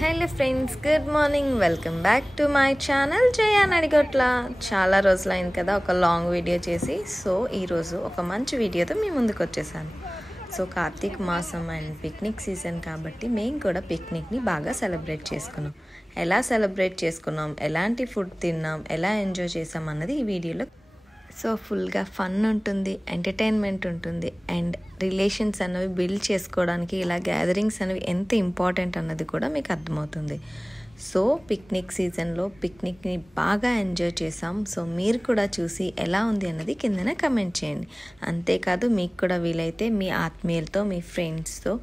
Hello friends, good morning. Welcome back to my channel Jaya Nadigotla. చాలా రోజులైంది కదా ఒక లాంగ్ వీడియో చేసి. సో ఈరోజు ఒక మంచి వీడియోతో మీ ముందుకు వచ్చేసాను. సో కార్తీక మాసం అండ్ పిక్నిక్ సీజన్ కాబట్టి మేము కూడా పిక్నిక్ని బాగా సెలబ్రేట్ చేసుకున్నాం. ఎలా సెలబ్రేట్ చేసుకున్నాం, ఎలాంటి ఫుడ్ తిన్నాం, ఎలా ఎంజాయ్ చేసాం అన్నది ఈ వీడియోలో. సో ఫుల్గా ఫన్ ఉంటుంది, ఎంటర్టైన్మెంట్ ఉంటుంది, అండ్ రిలేషన్స్ అనేవి బిల్డ్ చేసుకోవడానికి ఇలా గ్యాదరింగ్స్ అనేవి ఎంత ఇంపార్టెంట్ అన్నది కూడా మీకు అర్థమవుతుంది. సో పిక్నిక్ సీజన్లో పిక్నిక్ని బాగా ఎంజాయ్ చేసాం. సో మీరు కూడా చూసి ఎలా ఉంది అన్నది కిందన కమెంట్ చేయండి. అంతేకాదు మీకు కూడా వీలైతే మీ ఆత్మీయులతో, మీ ఫ్రెండ్స్తో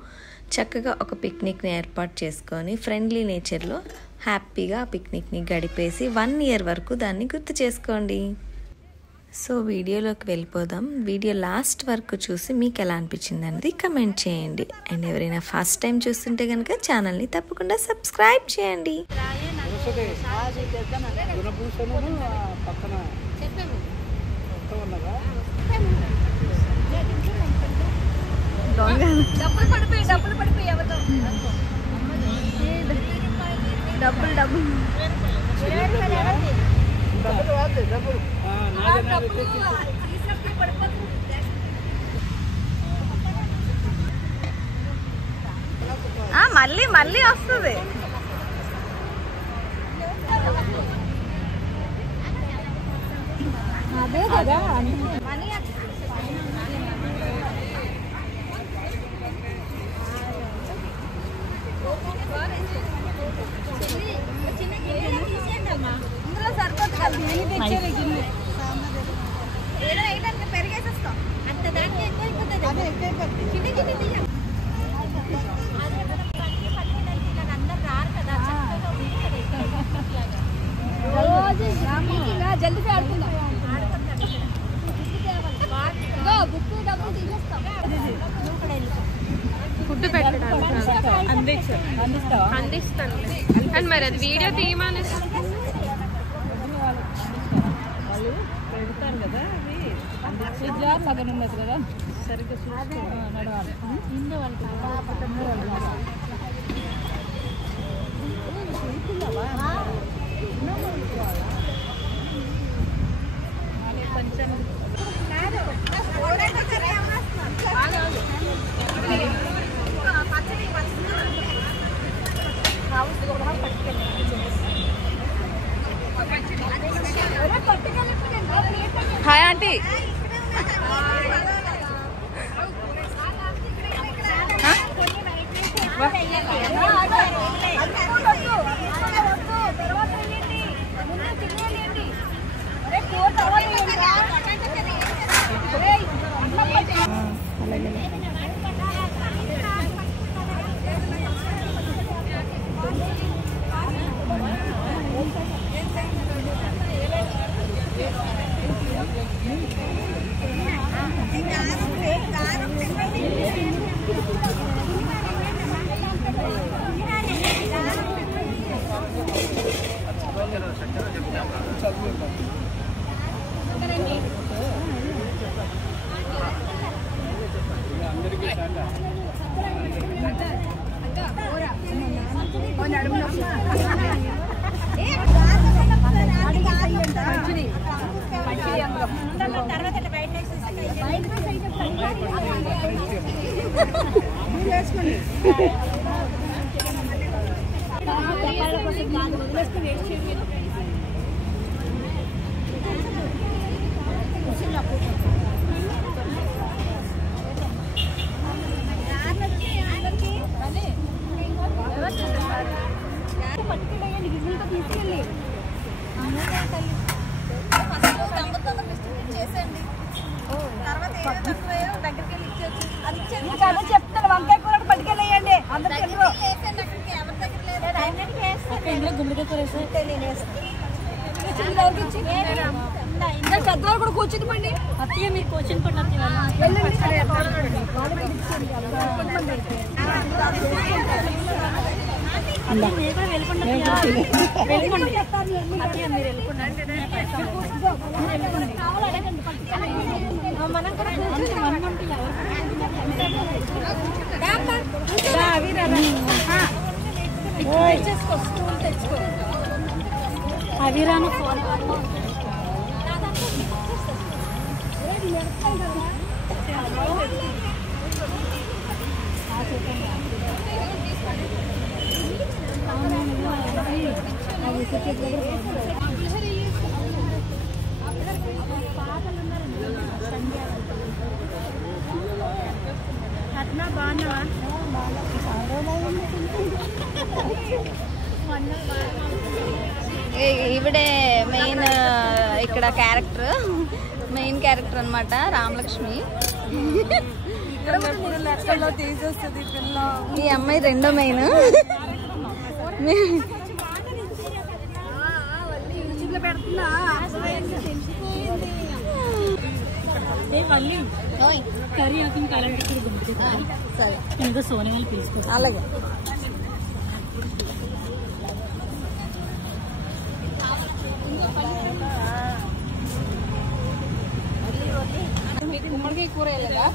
చక్కగా ఒక పిక్నిక్ని ఏర్పాటు చేసుకొని ఫ్రెండ్లీ నేచర్లో హ్యాపీగా పిక్నిక్ని గడిపేసి 1 year వరకు దాన్ని గుర్తు చేసుకోండి. సో వీడియోలోకి వెళ్ళిపోదాం. వీడియో లాస్ట్ వరకు చూసి మీకు ఎలా అనిపించింది అన్నది కమెంట్ చేయండి. అండ్ ఎవరైనా ఫస్ట్ టైం చూస్తుంటే కనుక ఛానల్ని తప్పకుండా సబ్స్క్రైబ్ చేయండి. మళ్ళీ మళ్ళీ వస్తుంది. అదే కదా పెరిగేసేస్తాం అంత దానికి జల్దీ ఆడుకుందాం. ఫుడ్ పెట్టడానికి అందిస్తాను కానీ మరి అది వీడియో తీయమని పెడతారు కదా, అవి సగం ఉండదు కదా, సరిగ్గా చూసి నడవాలి. కొంచెం హాయ్ ఆంటీ. చెప్తాను వంకాయ కూర పట్టుకెళ్ళేయండి. గుమ్మడికాయ కూర పెద్దవాళ్ళు కూడా కూర్చుని పండి. అత్తయ్య మీరు కూర్చుని పండి. తెచ్చేసుకో స్టూల్ తెచ్చుకో అవిరాను ఫోన్ అట్లా బాగున్నావా ఈవిడే మెయిన్ ఇక్కడ మెయిన్ క్యారెక్టర్ అన్నమాట రామలక్ష్మి. ఈ అమ్మాయి రెండో మెయిన్. కర్రీ అవుతుంది సరే ఇంకా సోనే వాళ్ళు తీసుకో. అలాగే గుమ్మడికాయ కూర వేయలేదా?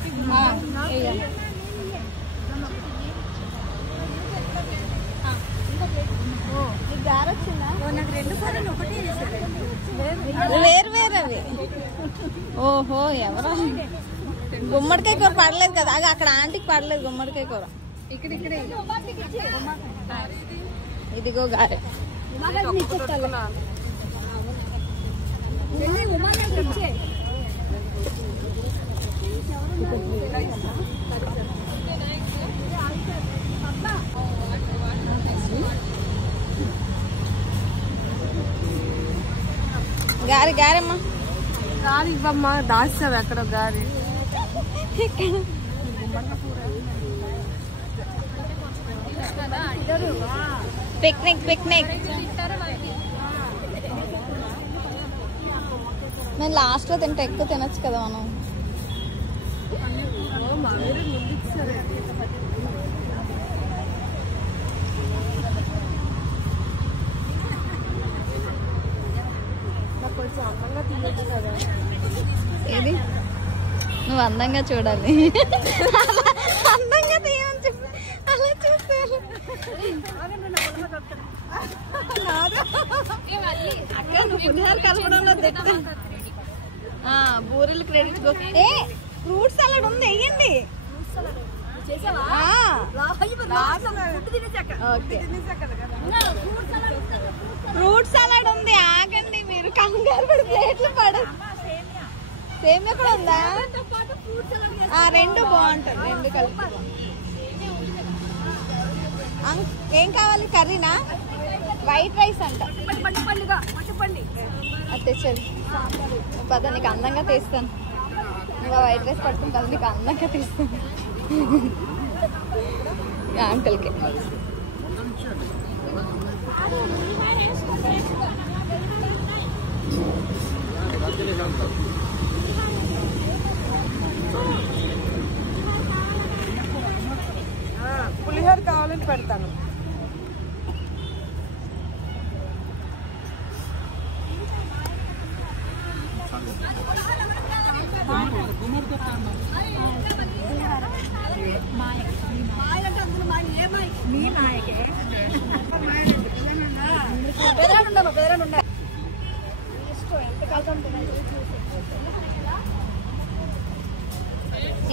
వేరు వేరవి. ఓహో ఎవరా గుమ్మడికాయ కూర పడలేదు కదా, అది అక్కడ ఆంటీకి పడలేదు గుమ్మడికాయ కూర. ఇదిగో గారె. గారెమ్మా గాలి ఇవ్వమ్మా, దాస్తావు ఎక్కడ గారి. పిక్నిక్ మేము లాస్ట్ లో తింటే ఎక్కువ తినచ్చు కదా మనం. ఇది నువ్వు అందంగా చూడాలి, అందంగా తీయని చెప్పి అలా చూస్తారు. అక్క నువ్వు పులిహార కలపడంలో తిట్టు. బూరెలు క్రెడిట్. ఫ్రూట్ సలాడ్ ఉంది, వెయ్యండి. ఫ్రూట్ సలాడ్ ఉంది, ఆగండి మీరు కంగారు పడి ప్లేట్లు పడు. సేమియా కూడా ఉందా? రెండు బాగుంటుంది, రెండు కలిపి. ఏం కావాలి? కర్రీనా? వైట్ రైస్ అంట. అది తెచ్చారు పద, నీకు అందంగా తీస్తాను. ఇంకా వైట్ రైస్ పట్టుకుని కదా నీకు అందంగా తీస్తాను. అంకల్కి పులిహోర కావాలని పెడతాను.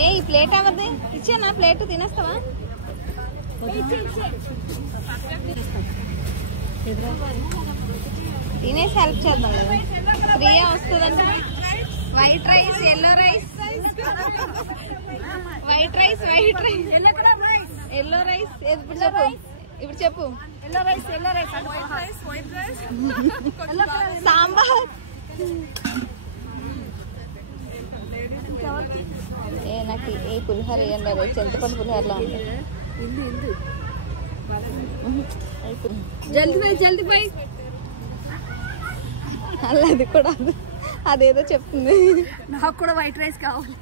ఈ ప్లేట్ ఎవరిది? ఇచ్చానా ప్లేట్? తినేస్తావా? తినేసి హెల్ప్ చేద్దాం కదా, ఫ్రీగా వస్తుందంటే. White rice, yellow rice, white rice, yellow rice. ఇప్పుడు చెప్పు. సాంబార్. నాకు ఈ పులిహోర వేయండి, చింతపండు పులిహోరలో ఉంది. అలా అది కూడా అదేదో చెప్తుంది. నాకు కూడా వైట్ రైస్ కావాలి.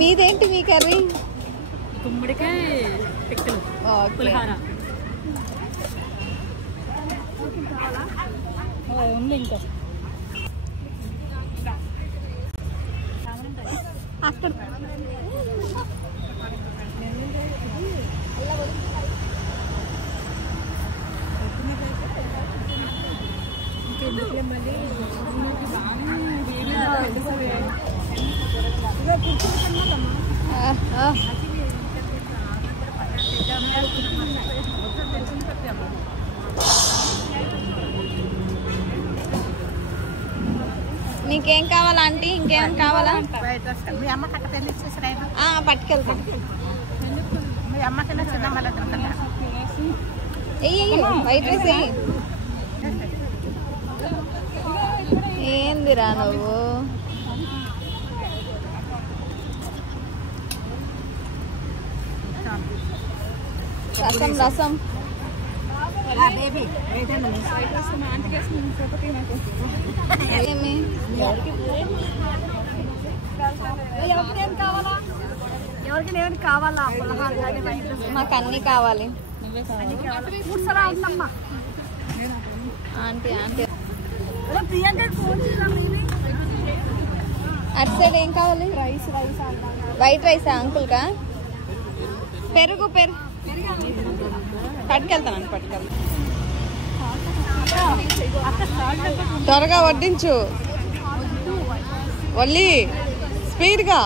మీదేంటి మీ కర్రీ? గుమ్మడికాయ పిక్కలు, పులిహోర ఉంది. ఇంకా అక్కడ నీకేం కావాలా ఆంటీ? ఇంకేం కావాలా? పట్టుకెళ్తాను. వైట్ రైస్ ఏందిరా నువ్వు? రసం రసం ఎవరికి కావాలా? మాకు అన్ని కావాలి ఆంటీ. ఆంటీ అటు సైడ్ ఏం కావాలి? రైస్. వైట్ రైసా అంకుల్కా? పెరుగు పట్టుకెళ్తాను. త్వరగా వడ్డించు వల్లి, స్పీడ్గా.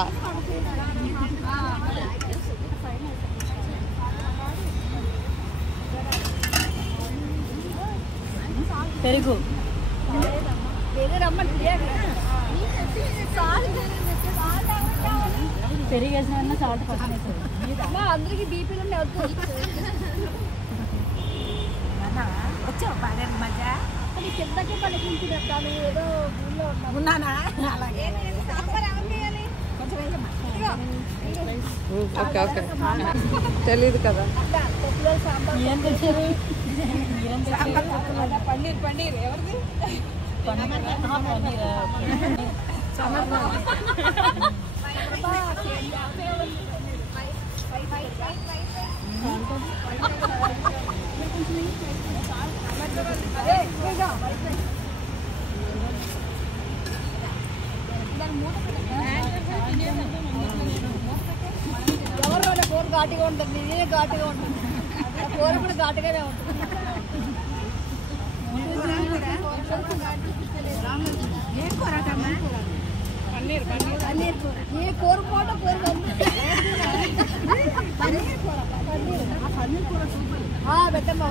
పెరుగు వేసిన సాల్ట్ అందరికి బీపీలు వచ్చావు మజా కిందకి పలికించినట్టు ఏదో ఉన్నానా? అలాగే ఓకే తెలీదు కదా. ఏం తెచ్చారు? పన్నీర్ ఎవరిది? ఎవరు కూర ఘాటుగా ఉంటుంది, నేనే ఘాటుగా ఉంటుంది. కూర కూడా ఘాటుగానే ఉంటుంది. ఏ కూర పూట కూర పెట్టమ్మా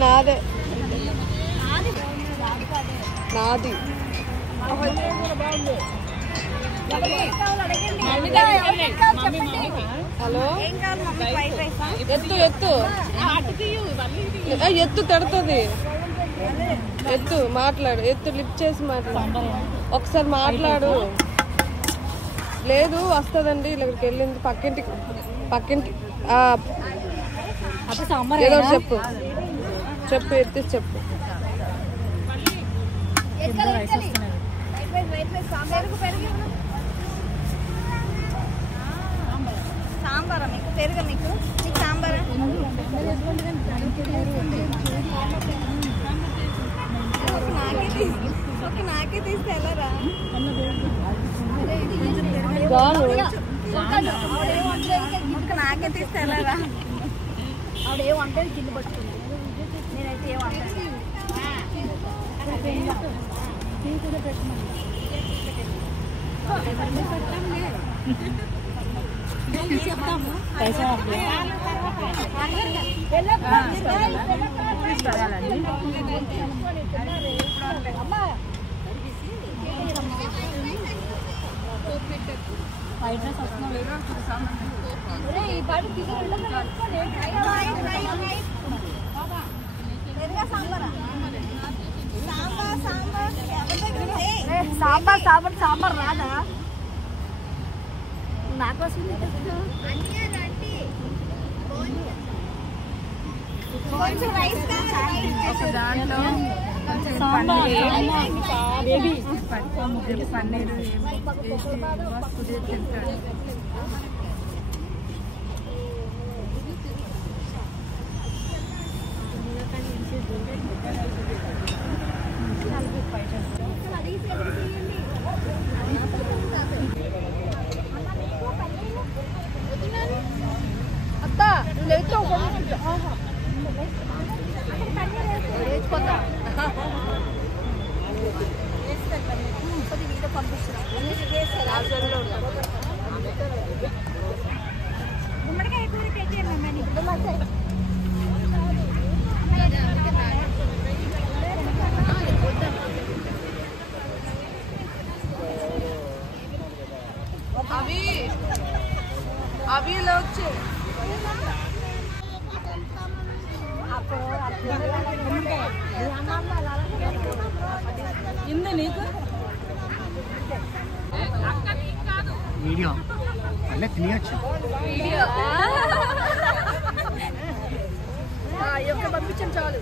నాదే నాది. హలో, ఎత్తు తిడుతుంది. ఎత్తు మాట్లాడు, ఎత్తు లిఫ్ట్ చేసి మాట్లాడు. ఒకసారి మాట్లాడు. లేదు వస్తుందండి, ఇక్కడికి వెళ్ళింది పక్కింటి ఏదో చెప్పు ఎత్తిసి చెప్పు. సాంబారా మీకు? పెరుగు మీకు సాంబారా? నాకే తీస్తే వెళ్ళరా? నాకే తీస్తే వెళ్ళరా? ఆవిడ ఏమంటే కింద పట్టుకుంది, నేనైతే ఏమంటాను. చెప్తాము సాంబార్ రాదా? నాకోసం దాంట్లో పన్నీరు తింటాడు. अभी लोग వీడియో మళ్ళీ తినచ్చు వీడియో పంపించండి చాలు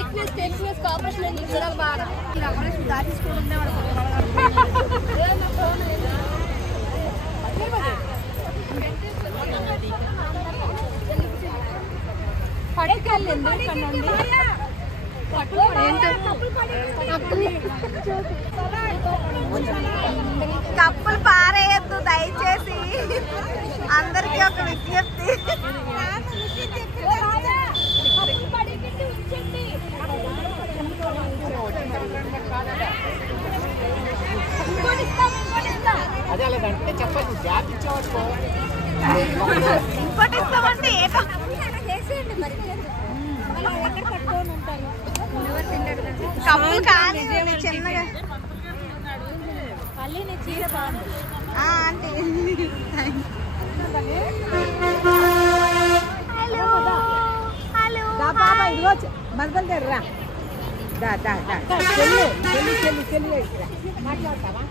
ఎక్కువ కాపరేషన్ బాగా కప్పులు పారేయద్దు దయచేసి, అందరికీ ఒక విజ్ఞప్తి. అదే అలాగంటే చెప్పండి, గ్యాప్ ఇచ్చేవాడు ఇంకోటి ఇస్తామంటే కప్పులు కానీ చిన్నగా ఆంటీ. హలో హలో మరదలు మాట్లాడతావా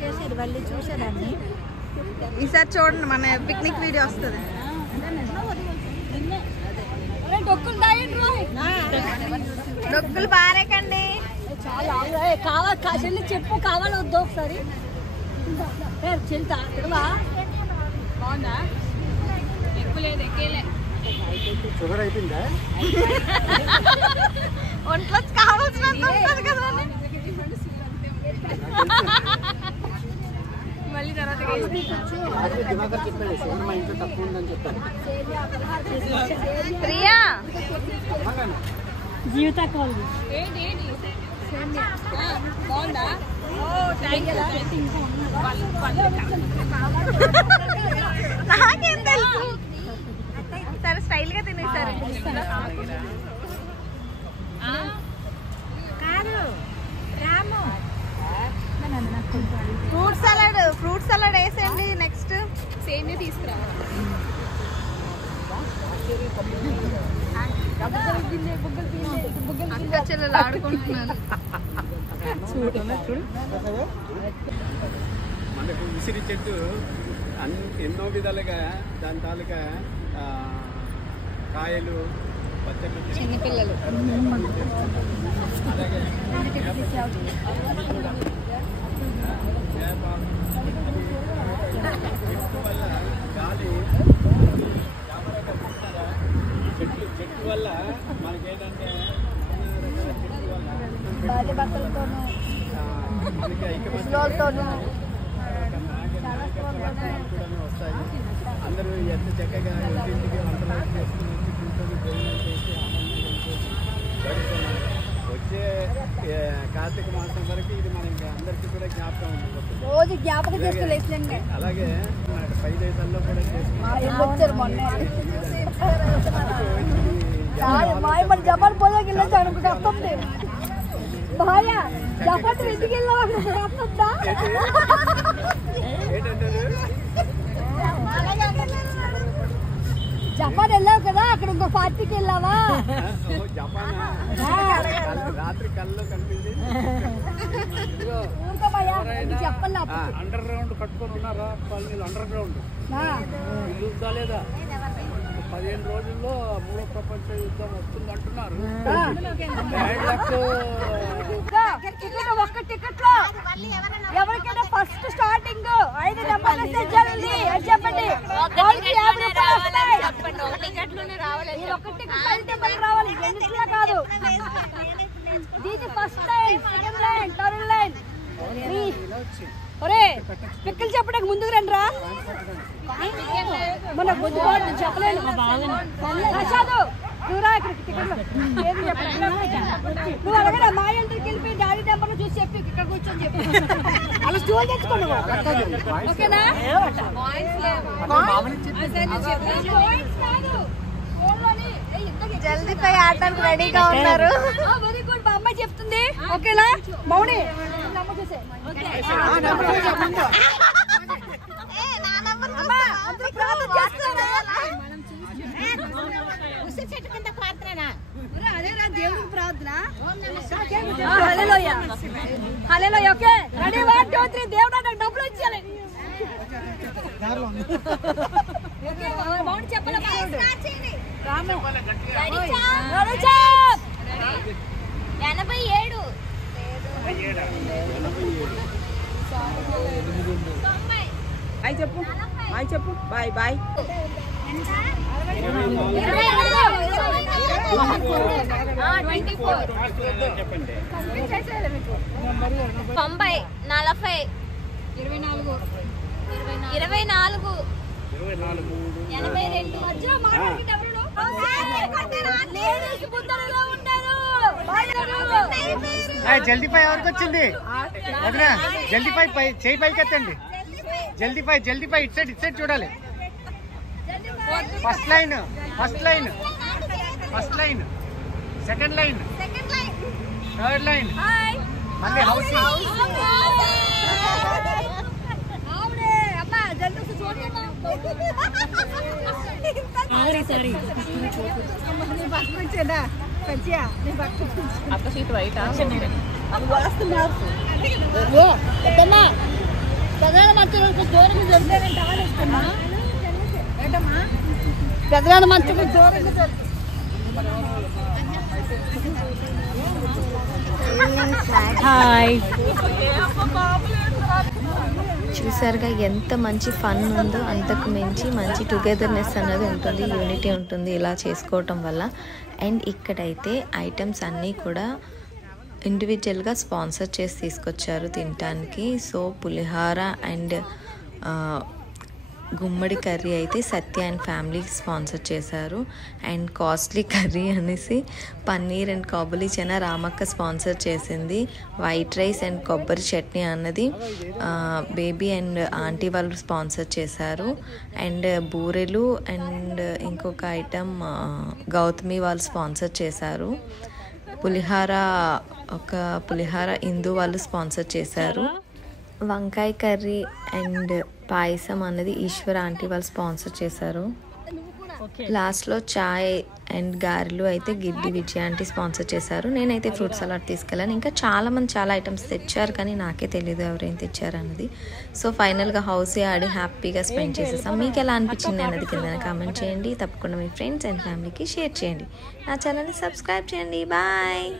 చేసేది వాళ్ళు చూసేదాన్ని. ఈసారి చూడండి, మన పిక్నిక్ వీడియో వస్తుంది. డొక్కులు పారేకండి. చెల్లి చెప్పు, కావాలి వద్దు ఒకసారి చెల్తా బాగుందా? ఎక్కులేదు ఎక్కేలే. షుగర్ అయిపోయిందా? ఒంట్లో కావాల్సినంత ఉంటుంది కదా. మళ్ళీ తర్వాత దివాకర్ చెప్పాడు షుగర్ మా ఇంట్లో తక్కువ ఉందని చెప్పాను. ప్రియా జీవిత కావాలి బాగుందా? నాకేం తెలుసు. సరే స్టైల్ గా తినేసారు. ఫ్రూట్ సలాడ్ వేసేయండి. నెక్స్ట్ సేమే తీసుకురావాలి. అక్క చెల్లెలు ఆడుకుంటున్నారు. మనకు ఉసిరి చెట్టు ఎన్నో విధాలుగా దాని తాలూకా కాయలు పచ్చళ్ళు చిన్నపిల్లలు అలాగే వల్ల గాలి చెట్టు వల్ల మనకేంటంటే చెట్టు వల్ల భార్య భర్తలతోనూ మనకి పిల్లలతోనూ వస్తాయి. అందరూ ఎంత చక్కగా ఇంటింటికి వంటలు చేసుకుని వచ్చి కూర్చొని భోజనం చేసి గడుపుతున్నారు. వచ్చే కార్తీక మాసం వరకు ఇది మన అందరికీ కూడా జ్ఞాపకం ఉంటుంది. రోజు జ్ఞాపకం చేసుకోలేదండి. అలాగే పై దేశాల్లో కూడా వచ్చారు మొన్న మాయ జపాన్ పోదాకి వెళ్ళొచ్చు అనుకుంటే వస్తుంది. భార్య జపాన్ ఎందుకు వెళ్ళావు వస్తుందా? జపాన్ వెళ్ళావు కదా, అక్కడ ఇంకో పార్టీకి వెళ్ళావా? రాత్రి కల్లో కనిపించి చెప్పాలి. అండర్ గ్రౌండ్ కట్టుకొని ఉన్నారా కాలనీలు? అండర్ గ్రౌండ్ ఇల్లు లేదా? 15 రోజుల్లో 3వ ప్రపంచ యుద్ధం వస్తుంది అంటున్నారు. ఒక్క టికెట్ లో ఎవరికైనా ఫస్ట్ స్టార్టింగ్ 5 నెంబర్లు చెప్పండి. ఒక టికెట్ 5 నెంబర్లు రావాలి. ఎన్నిట్లో కాదు. దీన్ని ఫస్ట్ టైం ఒరే పిక్కలు చెప్పడానికి ముందుకు రండి రా మన బుద్ధి చెప్పలేను ప్రసాదు నువ్వు రా ఇక్కడికి టికెట్లు ఏది చెప్పలేదు నువ్వు అడగడా మా ఇంటికి వెళ్ళిపోయి డాడీ నెంబర్ చూసి చెప్పి ఇక్కడ కూర్చొని చెప్పి అలా స్టూల్ తెచ్చుకోండి ఓకేనా జల్దీ పై ఆడటానికి రెడీగా ఉన్నారు. వెరీ గుడ్ మా అమ్మాయి చెప్తుంది ఓకేనా మౌని రెడీ 1 2 3 దేవుడా డబ్బులు వచ్చేయాలి చెప్పాలి 87 చెప్పు బాయ్ బాయ్ 94 జల్దీ పై ఎవరికి వచ్చింది జల్దీ పై చేయి పైకి ఎత్తండి జల్దీ పై ఇటు సైడ్ చూడాలి first line second line third line మళ్ళీ హౌస్ పెద్దరాడు మంచి దూరంగా చూసారుగా ఎంత మంచి ఫన్ ఉందో, అంతకు మించి మంచి టుగెదర్నెస్ అనేది ఉంటుంది, యూనిటీ ఉంటుంది ఇలా చేసుకోవటం వల్ల. అండ్ ఇక్కడైతే ఐటమ్స్ అన్నీ కూడా ఇండివిజువల్గా స్పాన్సర్ చేసి తీసుకొచ్చారు తినటానికి. So pulihora and Gummadi curry అయితే సత్య అండ్ ఫ్యామిలీ స్పాన్సర్ చేశారు. అండ్ కాస్ట్లీ కర్రీ అనేసి paneer and kabuli chana Ramakka sponsor చేసింది. వైట్ రైస్ అండ్ కొబ్బరి చట్నీ అన్నది బేబీ అండ్ ఆంటీ వాళ్ళు స్పాన్సర్ చేశారు. అండ్ బూరెలు అండ్ ఇంకొక ఐటమ్ గౌతమి వాళ్ళు స్పాన్సర్ చేశారు. పులిహార ఇందు వాళ్ళు స్పాన్సర్ చేశారు. వంకాయ కర్రీ అండ్ పాయసం అన్నది ఈశ్వర ఆంటీ వాళ్ళు స్పాన్సర్ చేశారు. లాస్ట్లో చాయ్ అండ్ గారెలు అయితే గిడ్డి విజయ ఆంటీ స్పాన్సర్ చేశారు. నేనైతే ఫ్రూట్ సలాడ్ తీసుకెళ్ళాను. ఇంకా చాలామంది చాలా ఐటమ్స్ తెచ్చారు, కానీ నాకే తెలియదు ఎవరేం తెచ్చారు అన్నది. సో ఫైనల్గా హౌసే ఆడి హ్యాపీగా స్పెండ్ చేసేసాం. మీకు ఎలా అనిపించింది అన్నది కింద కామెంట్ చేయండి. తప్పకుండా మీ ఫ్రెండ్స్ అండ్ ఫ్యామిలీకి షేర్ చేయండి. నా ఛానల్ని సబ్స్క్రైబ్ చేయండి. బాయ్.